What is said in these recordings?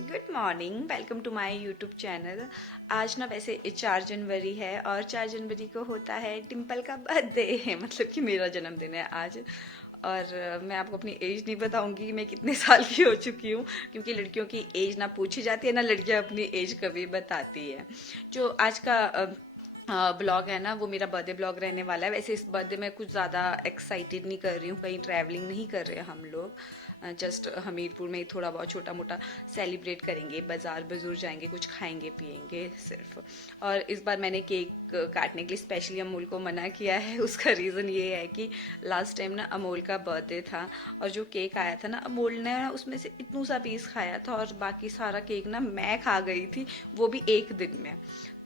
Good morning, welcome to my YouTube channel. आज ना वैसे 4 जनवरी है और 4 जनवरी को होता है डिम्पल का बर्थडे मतलब कि मेरा जन्मदिन है आज। और मैं आपको अपनी एज नहीं बताऊंगी कि मैं कितने साल की हो चुकी हूँ, क्योंकि लड़कियों की एज ना पूछी जाती है ना लड़कियां अपनी एज कभी बताती है। जो आज का ब्लॉग है ना, वो मेरा बर्थडे ब्लॉग रहने वाला है। वैसे इस बर्थडे में कुछ ज़्यादा एक्साइटेड नहीं कर रही हूँ, कहीं ट्रैवलिंग नहीं कर रहे हैं हम लोग। जस्ट हमीरपुर में ही थोड़ा बहुत छोटा मोटा सेलिब्रेट करेंगे, बाजार बाजूर जाएंगे, कुछ खाएंगे पिएंगे सिर्फ। और इस बार मैंने केक काटने के लिए स्पेशली अमूल को मना किया है। उसका रीज़न ये है कि लास्ट टाइम ना अमूल का बर्थडे था और जो केक आया था ना, अमूल ने ना उसमें से इतना सा पीस खाया था और बाकी सारा केक ना मैं खा गई थी, वो भी एक दिन में।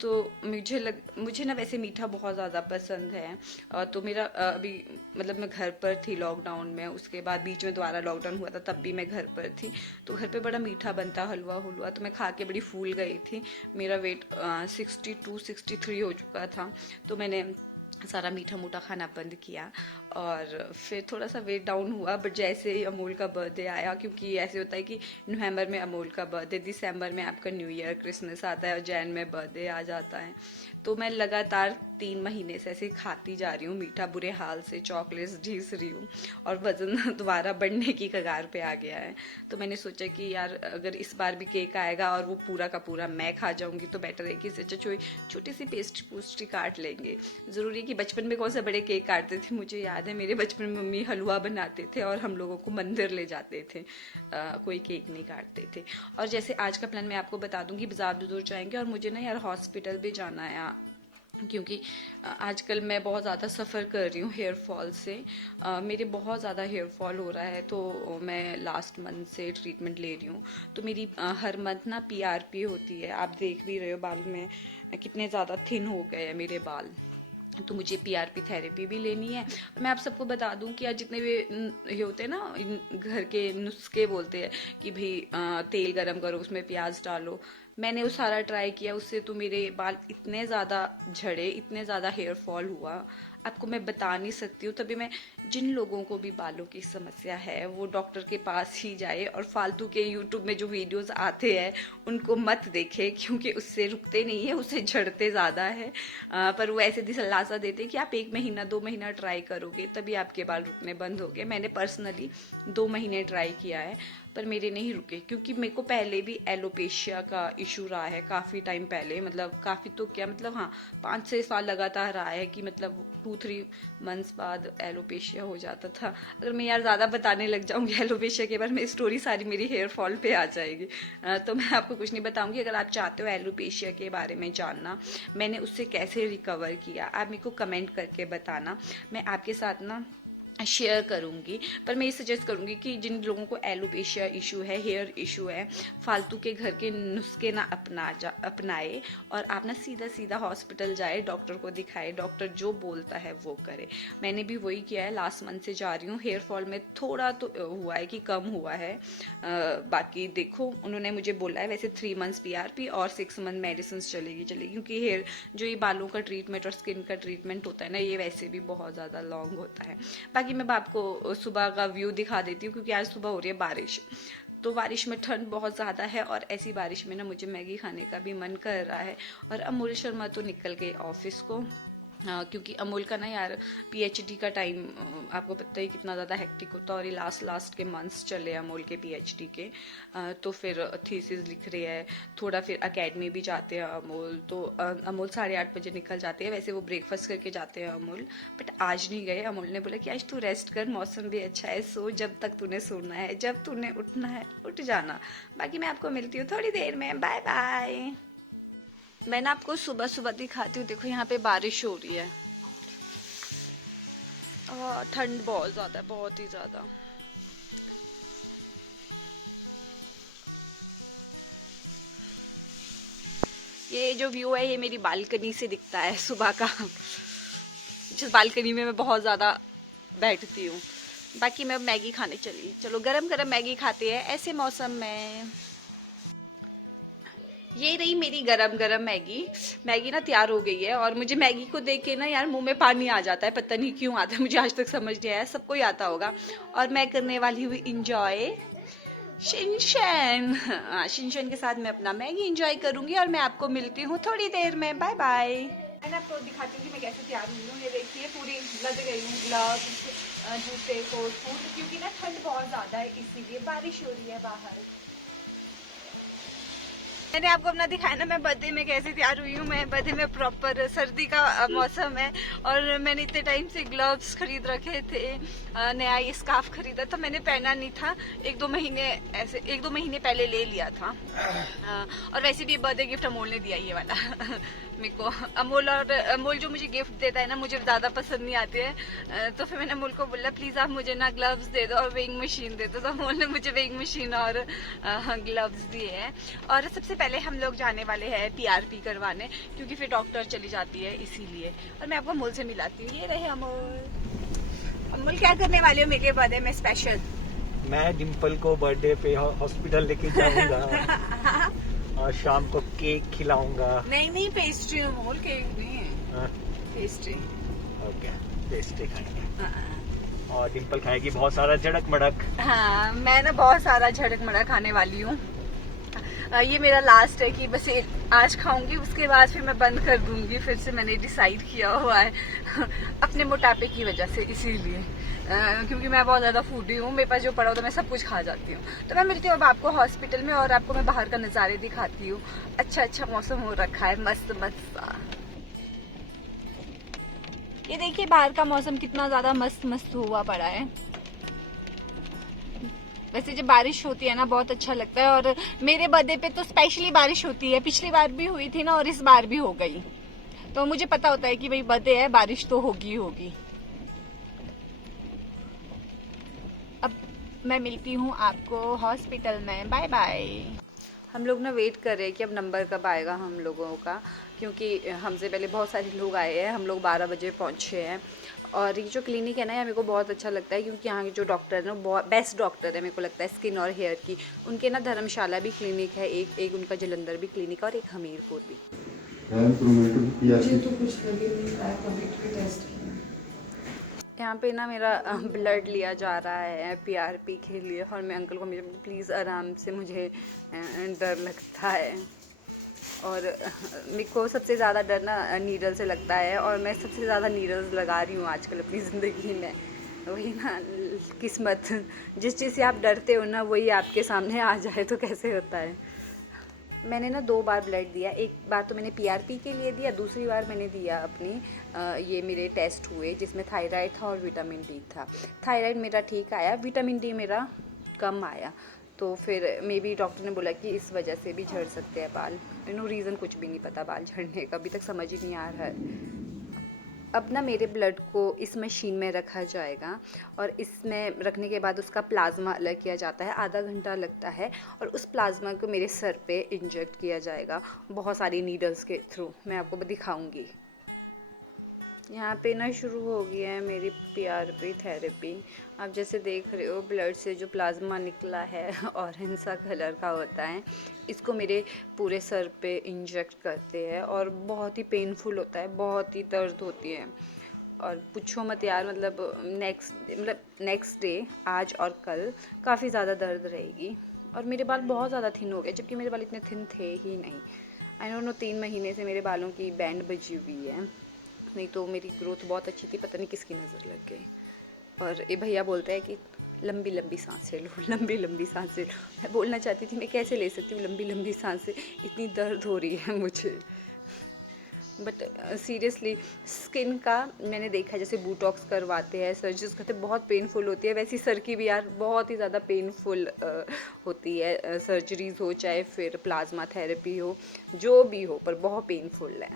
तो मुझे ना वैसे मीठा बहुत ज़्यादा पसंद है। तो मेरा अभी मतलब मैं घर पर थी लॉकडाउन में, उसके बाद बीच में दोबारा लॉकडाउन हुआ था, तब भी मैं घर पर थी। तो घर पे बड़ा मीठा बनता, हलवा हुलवा, तो मैं खा के बड़ी फूल गई थी। मेरा वेट 62-63 हो चुका था। तो मैंने सारा मीठा मूठा खाना बंद किया और फिर थोड़ा सा वेट डाउन हुआ। बट जैसे ही अमूल का बर्थडे आया, क्योंकि ऐसे होता है कि नवंबर में अमूल का बर्थडे, दिसंबर में आपका न्यू ईयर क्रिसमस आता है और जैन में बर्थडे आ जाता है। तो मैं लगातार 3 महीने से ऐसे खाती जा रही हूँ मीठा, बुरे हाल से चॉकलेट्स ढीस रही हूँ और वजन दोबारा बढ़ने की कगार पे आ गया है। तो मैंने सोचा कि यार अगर इस बार भी केक आएगा और वो पूरा का पूरा मैं खा जाऊंगी तो बेटर है कि इससे अच्छा छोटी सी पेस्ट्री पूस्ट्री काट लेंगे। ज़रूरी है कि बचपन में कौन सा बड़े केक काटते थे। मुझे याद है मेरे बचपन में मम्मी हलवा बनाते थे और हम लोगों को मंदिर ले जाते थे, कोई केक नहीं काटते थे। और जैसे आज का प्लान मैं आपको बता दूंगी, बाजार बाजार जाएंगे और मुझे ना यार हॉस्पिटल भी जाना है, क्योंकि आजकल मैं बहुत ज़्यादा सफ़र कर रही हूँ हेयर फॉल से। मेरे बहुत ज़्यादा हेयर फॉल हो रहा है, तो मैं लास्ट मंथ से ट्रीटमेंट ले रही हूँ। तो मेरी हर मंथ ना पीआरपी होती है, आप देख भी रहे हो बाल में कितने ज़्यादा थिन हो गए हैं मेरे बाल। तो मुझे पीआरपी थेरेपी भी लेनी है। और मैं आप सबको बता दूं कि आज जितने भी ये होते हैं ना, घर के नुस्खे बोलते हैं कि भाई तेल गरम करो, उसमें प्याज डालो, मैंने वो सारा ट्राई किया। उससे तो मेरे बाल इतने ज़्यादा झड़े, इतने ज़्यादा हेयर फॉल हुआ, आपको मैं बता नहीं सकती हूँ। तभी मैं जिन लोगों को भी बालों की समस्या है वो डॉक्टर के पास ही जाए और फालतू के यूट्यूब में जो वीडियोस आते हैं उनको मत देखे, क्योंकि उससे रुकते नहीं है, उससे झड़ते ज़्यादा है। पर वो ऐसे दिलासा देते कि आप 1 महीना 2 महीना ट्राई करोगे तभी आपके बाल रुकने बंद हो गए। मैंने पर्सनली 2 महीने ट्राई किया है पर मेरे नहीं रुके, क्योंकि मेरे को पहले भी एलोपेशिया का इशू रहा है काफ़ी टाइम पहले। मतलब काफ़ी तो क्या, मतलब हाँ 5-6 साल लगातार रहा है कि मतलब 2-3 मंथ्स बाद एलोपेशिया हो जाता था। अगर मैं यार ज़्यादा बताने लग जाऊंगी एलोपेशिया के बारे में, स्टोरी सारी मेरी हेयर फॉल पे आ जाएगी। तो मैं आपको कुछ नहीं बताऊंगी। अगर आप चाहते हो एलोपेशिया के बारे में जानना, मैंने उससे कैसे रिकवर किया, आप मेरे को कमेंट करके बताना, मैं आपके साथ ना शेयर करूंगी। पर मैं ये सजेस्ट करूंगी कि जिन लोगों को एलोपेशिया इशू है, हेयर इशू है, फालतू के घर के नुस्खे ना अपनाए और आप ना सीधा सीधा हॉस्पिटल जाए, डॉक्टर को दिखाए, डॉक्टर जो बोलता है वो करे। मैंने भी वही किया है, लास्ट मंथ से जा रही हूँ। हेयर फॉल में थोड़ा तो हुआ है कि कम हुआ है, बाकी देखो उन्होंने मुझे बोला है वैसे 3 मंथ्स पीआरपी और 6 मंथ मेडिसिन चलेगी, क्योंकि हेयर जो ये बालों का ट्रीटमेंट और स्किन का ट्रीटमेंट होता है ना, ये वैसे भी बहुत ज़्यादा लॉन्ग होता है। बाकी मैं आपको सुबह का व्यू दिखा देती हूँ, क्योंकि आज सुबह हो रही है बारिश। तो बारिश में ठंड बहुत ज़्यादा है और ऐसी बारिश में ना मुझे मैगी खाने का भी मन कर रहा है। और अमूल शर्मा तो निकल गए ऑफिस को। हाँ, क्योंकि अमूल का ना यार पीएचडी का टाइम आपको पता ही कितना ज़्यादा हेक्टिक होता है, और ये लास्ट के मंथ्स चले अमूल के पीएचडी के। तो फिर थीसिस लिख रहे हैं, थोड़ा फिर एकेडमी भी जाते हैं अमूल। तो अमूल 8:30 बजे निकल जाते हैं, वैसे वो ब्रेकफास्ट करके जाते हैं अमूल। बट आज नहीं गए, अमूल ने बोला कि आज तू रेस्ट कर, मौसम भी अच्छा है, सो जब तक तूने सोना है, जब तूने उठना है उठ जाना। बाकी मैं आपको मिलती हूँ थोड़ी देर में, बाय बाय। मैं ना आपको सुबह सुबह दिखाती हूँ, देखो यहाँ पे बारिश हो रही है। ठंड बहुत ज्यादा है, बहुत ही ज्यादा। ये जो व्यू है ये मेरी बालकनी से दिखता है सुबह का, जिस बालकनी में मैं बहुत ज्यादा बैठती हूँ। बाकी मैं अब मैगी खाने चली, चलो गरम गरम मैगी खाते हैं ऐसे मौसम में। ये रही मेरी गरम गरम मैगी। मैगी ना तैयार हो गई है और मुझे मैगी को देख के ना यार मुंह में पानी आ जाता है, पता नहीं क्यों आता है, मुझे आज तक समझ नहीं आया, सबको ही आता होगा। और मैं करने वाली हूँ इंजॉय। शिनचैन। हाँ, शिनचैन के साथ मैं अपना मैगी एंजॉय करूंगी और मैं आपको मिलती हूँ थोड़ी देर में। Bye bye. मैं आपको दिखाती हूँ कि मैं कैसे तैयार हुई हूँ। ये देखिए पूरी लग गई हूँ, ग्लव्स, जूते, कोट फूट, क्योंकि ना ठंड बहुत ज़्यादा है इसीलिए। बारिश हो रही है बाहर। मैंने आपको अपना दिखाया ना, मैं बर्थडे में कैसे तैयार हुई हूँ। मैं बर्थडे में प्रॉपर, सर्दी का मौसम है और मैंने इतने टाइम से ग्लव्स खरीद रखे थे, नया ये स्कार्फ खरीदा था, मैंने पहना नहीं था। एक दो महीने पहले ले लिया था। और वैसे भी बर्थडे गिफ्ट अमोल ने दिया ये वाला मेरे को। अमोल जो मुझे गिफ्ट देता है ना, मुझे ज़्यादा पसंद नहीं आते हैं। तो फिर मैंने अमोल को बोला प्लीज़ आप मुझे ना ग्लव्स दे दो और वेइंग मशीन दे दो। तो अमोल ने मुझे वेइंग मशीन और ग्लव्स दिए हैं। और सबसे पहले हम लोग जाने वाले हैं पीआरपी करवाने, क्योंकि फिर डॉक्टर चली जाती है इसीलिए। और मैं आपको अमोल से मिलाती हूँ। ये रहे अमोल। अमोल क्या करने वाले हो मेरे बर्थडे में स्पेशल? मैं डिम्पल को बर्थडे पे हॉस्पिटल लेके जाऊंगा और शाम को केक खिलाऊंगा। नहीं पेस्ट्री, अमोल केक नहीं है, पेस्ट्री। ओके, पेस्ट्री खाएंगे और डिम्पल खाएगी बहुत सारा झड़क मड़क। हाँ, मैं ना बहुत सारा झड़क मड़क खाने वाली हूँ। ये मेरा लास्ट है कि बस आज खाऊंगी, उसके बाद फिर मैं बंद कर दूंगी। फिर से मैंने डिसाइड किया हुआ है अपने मोटापे की वजह से, इसीलिए क्योंकि मैं बहुत ज़्यादा फूडी हूँ। मेरे पास जो पड़ा हो तो मैं सब कुछ खा जाती हूँ। तो मैं मिलती हूँ अब आपको हॉस्पिटल में और आपको मैं बाहर का नज़ारे दिखाती हूँ। अच्छा मौसम हो रखा है, मस्त मस्त सा। ये देखिए बाहर का मौसम कितना ज़्यादा मस्त मस्त हुआ पड़ा है। वैसे जब बारिश होती है ना बहुत अच्छा लगता है, और मेरे बर्थडे पे तो स्पेशली बारिश होती है। पिछली बार भी हुई थी ना और इस बार भी हो गई, तो मुझे पता होता है कि भाई बर्थडे है, बारिश तो होगी होगी। अब मैं मिलती हूँ आपको हॉस्पिटल में। Bye bye. हम लोग ना वेट कर रहे हैं कि अब नंबर कब आएगा हम लोगों का, क्योंकि हमसे पहले बहुत सारे लोग आए हैं। हम लोग 12 बजे पहुँचे हैं। और ये जो क्लिनिक है ना, ये मेरे को बहुत अच्छा लगता है, क्योंकि यहाँ के जो डॉक्टर है ना बहुत बेस्ट डॉक्टर है मेरे को लगता है, स्किन और हेयर की। उनके ना धर्मशाला भी क्लिनिक है, एक उनका जलंधर भी क्लिनिक है और एक हमीरपुर भी। मुझे तो कुछ लगे नहीं, कभी टेस्ट किया। यहाँ पे ना मेरा ब्लड लिया जा रहा है पीआरपी के लिए, और मैं अंकल को मेरे प्लीज़ आराम से, मुझे डर लगता है। और मेरे को सबसे ज़्यादा डर ना नीडल से लगता है, और मैं सबसे ज़्यादा नीडल्स लगा रही हूँ आजकल अपनी ज़िंदगी में। वही ना किस्मत, जिस चीज़ से आप डरते हो ना वही आपके सामने आ जाए तो कैसे होता है। मैंने ना 2 बार ब्लड दिया। एक बार तो मैंने पीआरपी के लिए दिया, दूसरी बार मैंने दिया अपनी ये मेरे टेस्ट हुए जिसमें थायराइड था और विटामिन डी था। थायराइड मेरा ठीक आया, विटामिन डी मेरा कम आया। तो फिर मे बी डॉक्टर ने बोला कि इस वजह से भी झड़ सकते हैं बाल। रीज़न कुछ भी नहीं पता बाल झड़ने का, अभी तक समझ ही नहीं आ रहा है। अब ना मेरे ब्लड को इस मशीन में रखा जाएगा, और इसमें रखने के बाद उसका प्लाज्मा अलग किया जाता है, आधा घंटा लगता है। और उस प्लाज्मा को मेरे सर पे इंजेक्ट किया जाएगा बहुत सारी नीडल्स के थ्रू। मैं आपको दिखाऊंगी। यहाँ पे ना शुरू हो गया है मेरी पीआरपी थेरेपी। आप जैसे देख रहे हो ब्लड से जो प्लाज्मा निकला है ऑरेंज सा कलर का होता है, इसको मेरे पूरे सर पे इंजेक्ट करते हैं और बहुत ही पेनफुल होता है, बहुत ही दर्द होती है। और पूछो मत यार, नेक्स्ट डे आज और कल काफ़ी ज़्यादा दर्द रहेगी। और मेरे बाल बहुत ज़्यादा थिन हो गए, जबकि मेरे बाल इतने थिन थे ही नहीं। आई डोंट नो 3 महीने से मेरे बालों की बैंड बजी हुई है, नहीं तो मेरी ग्रोथ बहुत अच्छी थी, पता नहीं किसकी नज़र लग गई। और ये भैया बोलते हैं कि लंबी लंबी सांसें लो, लंबी लंबी सांसें लो। मैं बोलना चाहती थी मैं कैसे ले सकती हूँ लंबी लंबी सांसें, इतनी दर्द हो रही है मुझे। बट सीरियसली स्किन का मैंने देखा है, जैसे बूटॉक्स करवाते हैं, सर्जरीज करते हैं, बहुत पेनफुल होती है। वैसी सर की भी यार बहुत ही ज़्यादा पेनफुल होती है, सर्जरीज हो चाहे फिर प्लाज्मा थेरेपी हो, जो भी हो, पर बहुत पेनफुल है।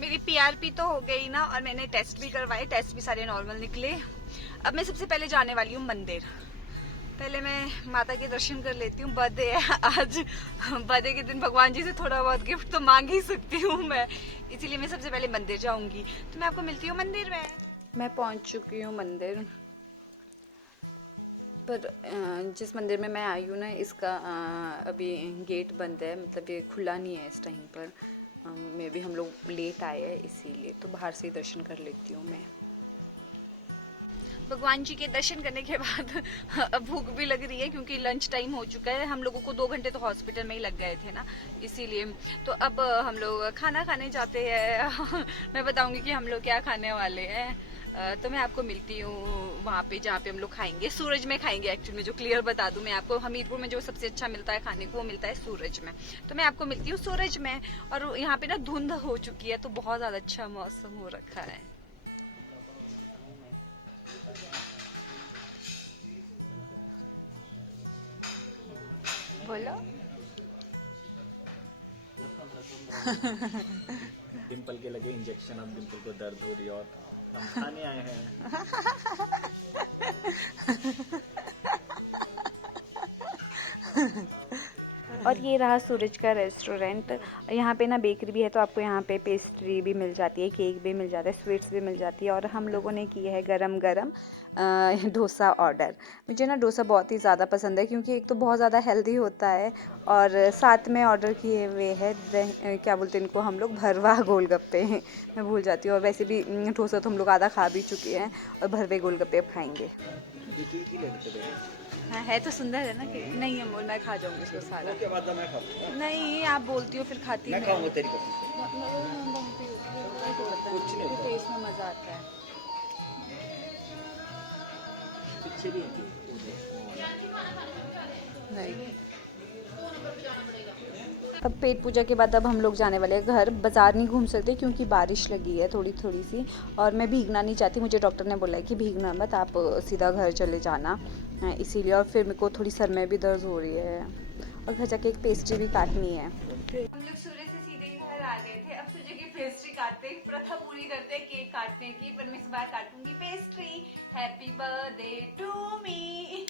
मेरी पीआरपी तो हो गई ना, और मैंने टेस्ट भी करवाए, टेस्ट भी सारे नॉर्मल निकले। अब मैं सबसे पहले जाने वाली हूँ मंदिर। पहले मैं माता के दर्शन कर लेती हूँ, बर्थडे है आज। बर्थडे के दिन भगवान जी से थोड़ा बहुत गिफ्ट तो मांग ही सकती हूँ मैं, इसीलिए मैं सबसे पहले मंदिर जाऊंगी। तो मैं आपको मिलती हूँ मंदिर में। मैं पहुँच चुकी हूँ मंदिर, पर जिस मंदिर में मैं आई हूँ ना, इसका अभी गेट बंद है, मतलब ये खुला नहीं है इस टाइम पर। मे भी हम लोग लेट आए हैं इसीलिए, तो बाहर से ही दर्शन कर लेती हूँ मैं। भगवान जी के दर्शन करने के बाद भूख भी लग रही है क्योंकि लंच टाइम हो चुका है। हम लोगों को 2 घंटे तो हॉस्पिटल में ही लग गए थे ना, इसीलिए। तो अब हम लोग खाना खाने जाते हैं। मैं बताऊंगी कि हम लोग क्या खाने वाले हैं। तो मैं आपको मिलती हूँ वहाँ पे जहाँ पे हम लोग खाएंगे। सूरज में खाएंगे एक्चुअली में, जो क्लियर बता दूं मैं आपको, हमीरपुर में जो सबसे अच्छा मिलता है खाने को वो मिलता है सूरज में। तो मैं आपको मिलती हूँ सूरज में। और यहाँ पे ना धुंध हो चुकी है तो बहुत ज्यादा अच्छा मौसम हो रखा है। बोलो। डिम्पल के लगे इंजेक्शन, अब डिम्पल को दर्द हो रही है और हम खाने आए हैं। और ये रहा सूरज का रेस्टोरेंट। यहाँ पे ना बेकरी भी है, तो आपको यहाँ पे पेस्ट्री भी मिल जाती है, केक भी मिल जाता है, स्वीट्स भी मिल जाती है। और हम लोगों ने की है गरम गरम डोसा ऑर्डर। मुझे ना डोसा बहुत ही ज़्यादा पसंद है क्योंकि एक तो बहुत ज़्यादा हेल्दी होता है, और साथ में ऑर्डर किए हुए है क्या बोलते हैं इनको हम लोग, भरवा गोलगप्पे। मैं भूल जाती हूँ। और वैसे भी डोसा तो हम लोग आधा खा भी चुके हैं, और भरवे गोलगप्पे अब खाएंगे। हाँ, है तो सुंदर है ना। कि नहीं अमोल, मैं खा जाऊंगी इसको सारा। उसके बाद मैं खाऊंगा। नहीं, आप बोलती हो फिर खाती मैं नहीं। खाऊंगा तेरी कसम से। कुछ नहीं, टेस्ट में मजा आता है। पीछे भी नहीं, अब पेट पूजा के बाद अब हम लोग जाने वाले हैं घर। बाजार नहीं घूम सकते क्योंकि बारिश लगी है थोड़ी थोड़ी सी, और मैं भीगना नहीं चाहती। मुझे डॉक्टर ने बोला है कि भीगना मत, आप सीधा घर चले जाना, इसीलिए। और फिर मेरे को थोड़ी सर में भी दर्द हो रही है, और घर जाके एक पेस्ट्री भी काटनी है। हम लोग सूरज से सीधे घर आ गए थे। अब सूरज की पेस्ट्री काटते हैं, प्रथा पूरी करते हैं केक काटने की, पर मैं इस बार काटूंगी pastry. Happy birthday to me.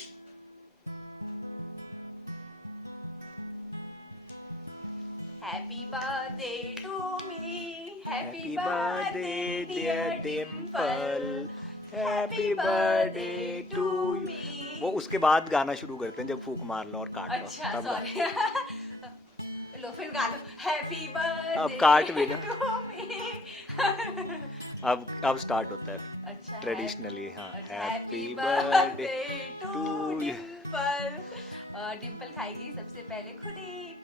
Happy birthday to me. Happy birthday dear Dimple. Happy birthday to me. वो उसके बाद गाना शुरू करते हैं जब फूक मार लो और काट लो। अच्छा, तब सॉरी। लो फिर गा लो। हैप्पी बर्थडे अब काट भी ना। To me. अब स्टार्ट होता है अच्छा, ट्रेडिशनली। हाँ, happy happy birthday birthday to to Dimple. Dimple खाएगी सबसे पहले खुद ही।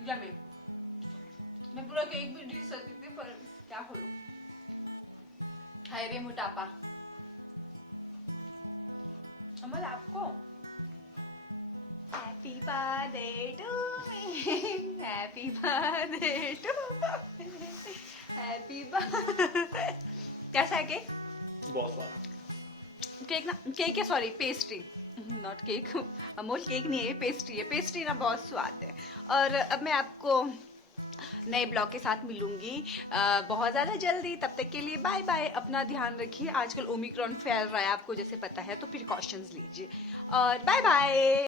यम्मी। मैं पूरा केक भी ढील सकती थी, पर क्या करूं, हाय रे मोटापा। अमल आपको happy birthday to me, happy birthday to me, happy birthday. कैसा है केक? बहुत स्वाद। केक ना, केक है sorry, pastry, not cake. Amol cake नहीं है, ये पेस्ट्री है। पेस्ट्री ना बहुत स्वाद है। और अब मैं आपको नए ब्लॉग के साथ मिलूंगी बहुत ज़्यादा जल्दी। तब तक के लिए बाय बाय। अपना ध्यान रखिए। आजकल ओमिक्रॉन फैल रहा है, आपको जैसे पता है, तो प्रिकॉशंस लीजिए। और बाय बाय।